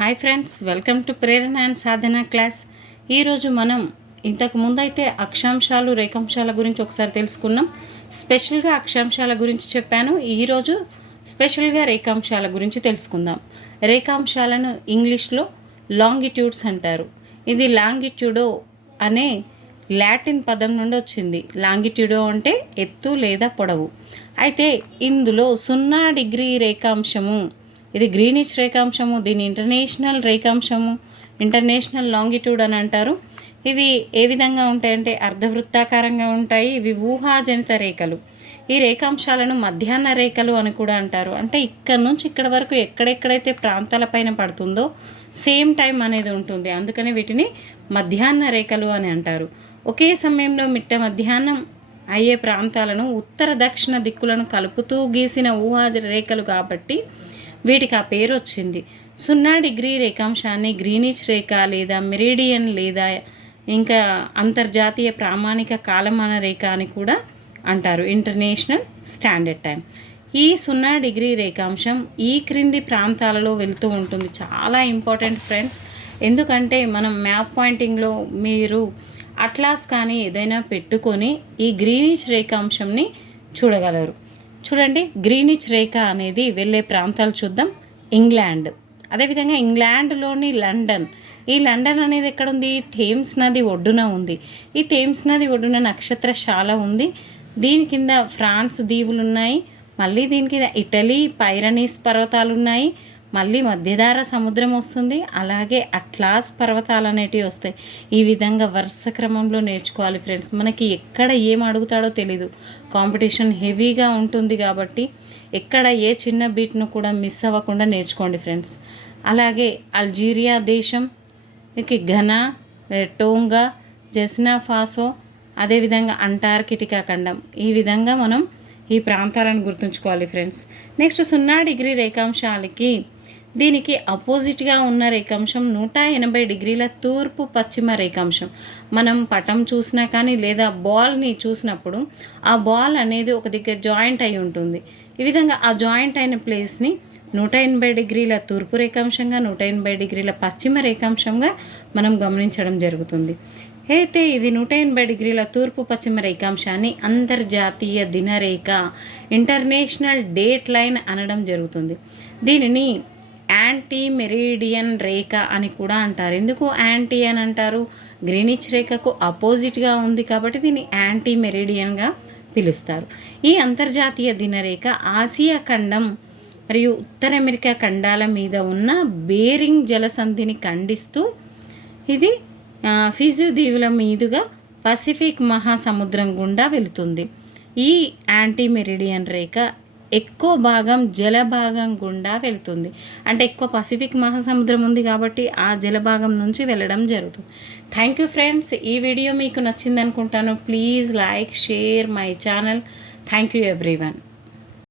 Hi friends, welcome to Prerana and Sadhana class. ఈరోజు మనం ఇంతకు ముందైతే అక్షాంశాలు రేఖాంశాల గురించి ఒకసారి తెలుసుకున్నాం. స్పెషల్గా అక్షాంశాల గురించి చెప్పాను. ఈరోజు స్పెషల్గా రేఖాంశాల గురించి తెలుసుకుందాం. రేఖాంశాలను ఇంగ్లీష్లో లాంగిట్యూడ్స్ అంటారు. ఇది లాంగిట్యూడో అనే లాటిన్ పదం నుండి వచ్చింది. లాంగిట్యూడో అంటే ఎత్తు లేదా పొడవు. అయితే ఇందులో 0 డిగ్రీ రేఖాంశము, ఇది గ్రీనిష్ రేఖాంశము, దీని ఇంటర్నేషనల్ రేఖాంశము, ఇంటర్నేషనల్ లాంగిట్యూడ్ అని అంటారు. ఇవి ఏ విధంగా ఉంటాయంటే అర్ధవృత్తాకారంగా ఉంటాయి. ఇవి ఊహాజనిత రేఖలు. ఈ రేఖాంశాలను మధ్యాహ్న రేఖలు అని కూడా అంటారు. అంటే ఇక్కడ నుంచి ఇక్కడ వరకు ఎక్కడెక్కడైతే ప్రాంతాలపైన పడుతుందో సేమ్ టైం అనేది ఉంటుంది. అందుకని వీటిని మధ్యాహ్న రేఖలు అని అంటారు. ఒకే సమయంలో మిట్ట మధ్యాహ్నం అయ్యే ప్రాంతాలను ఉత్తర దక్షిణ దిక్కులను కలుపుతూ గీసిన ఊహా రేఖలు కాబట్టి వీటికి ఆ పేరు వచ్చింది. 0 డిగ్రీ రేఖాంశాన్ని గ్రీనిష్ రేఖ లేదా మెరిడియన్ లేదా ఇంకా అంతర్జాతీయ ప్రామాణిక కాలమాన రేఖ అని కూడా అంటారు, ఇంటర్నేషనల్ స్టాండర్డ్ టైం. ఈ 0 డిగ్రీ రేఖాంశం ఈ క్రింది ప్రాంతాలలో వెళ్తూ ఉంటుంది. చాలా ఇంపార్టెంట్ ఫ్రెండ్స్, ఎందుకంటే మనం మ్యాప్ పాయింటింగ్లో మీరు అట్లాస్ కానీ ఏదైనా పెట్టుకొని ఈ గ్రీనిష్ రేఖాంశంని చూడగలరు. చూడండి, గ్రీనిష్ రేఖ అనేది వెళ్ళే ప్రాంతాలు చూద్దాం. ఇంగ్లాండ్, అదేవిధంగా ఇంగ్లాండ్లోని లండన్. ఈ లండన్ అనేది ఎక్కడుంది? థేమ్స్ నది ఒడ్డున ఉంది. ఈ థేమ్స్ నది ఒడ్డున నక్షత్రశాల ఉంది. దీని కింద ఫ్రాన్స్ దీవులు ఉన్నాయి. మళ్ళీ దీని కింద ఇటలీ పైరనీస్ పర్వతాలు ఉన్నాయి. మళ్ళీ మధ్యధార సముద్రం వస్తుంది. అలాగే అట్లాస్ పర్వతాలు అనేటివి వస్తాయి. ఈ విధంగా వరుస క్రమంలో నేర్చుకోవాలి ఫ్రెండ్స్. మనకి ఎక్కడ ఏం అడుగుతాడో తెలీదు. కాంపిటీషన్ హెవీగా ఉంటుంది కాబట్టి ఎక్కడ ఏ చిన్న బీట్ను కూడా మిస్ అవ్వకుండా నేర్చుకోండి ఫ్రెండ్స్. అలాగే అల్జీరియా దేశం, ఘనా, టోంగా, జెర్సినా ఫాసో, అదేవిధంగా అంటార్కిటికా ఖండం. ఈ విధంగా మనం ఈ ప్రాంతాలను గుర్తుంచుకోవాలి ఫ్రెండ్స్. నెక్స్ట్ 0 డిగ్రీ రేఖాంశాలకి దీనికి అపోజిట్గా ఉన్న రేఖాంశం 180 డిగ్రీల తూర్పు పశ్చిమ రేఖాంశం. మనం పటం చూసినా కానీ లేదా బాల్ని చూసినప్పుడు ఆ బాల్ అనేది ఒక దగ్గర జాయింట్ అయి ఉంటుంది. ఈ విధంగా ఆ జాయింట్ అయిన ప్లేస్ని 180 డిగ్రీల తూర్పు రేఖాంశంగా 180 డిగ్రీల పశ్చిమ రేఖాంశంగా మనం గమనించడం జరుగుతుంది. అయితే ఇది 180 డిగ్రీల తూర్పు పశ్చిమ రేఖాంశాన్ని అంతర్జాతీయ దినరేఖ, ఇంటర్నేషనల్ డేట్ లైన్ అనడం జరుగుతుంది. దీనిని యాంటీ మెరిడియన్ రేఖ అని కూడా అంటారు. ఎందుకు యాంటీ అని అంటారు? గ్రీనిచ్ రేఖకు అపోజిట్గా ఉంది కాబట్టి దీన్ని యాంటీ మెరిడియన్గా పిలుస్తారు. ఈ అంతర్జాతీయ దినరేఖ ఆసియా ఖండం మరియు ఉత్తర అమెరికా ఖండాల మీద ఉన్న బేరింగ్ జలసంధిని ఖండిస్తూ ఇది ఫిజి దీవుల మీదుగా పసిఫిక్ మహాసముద్రం గుండా వెళుతుంది. ఈ యాంటీ మెరిడియన్ రేఖ ఎక్కువ భాగం జలభాగం గుండా వెళుతుంది. అంటే ఎక్కువ పసిఫిక్ మహాసముద్రం ఉంది కాబట్టి ఆ జలభాగం నుంచి వెళ్ళడం జరుగుతుంది. Thank you friends. ఈ వీడియో మీకు నచ్చింది అనుకుంటాను. Please like, share my channel. Thank you everyone.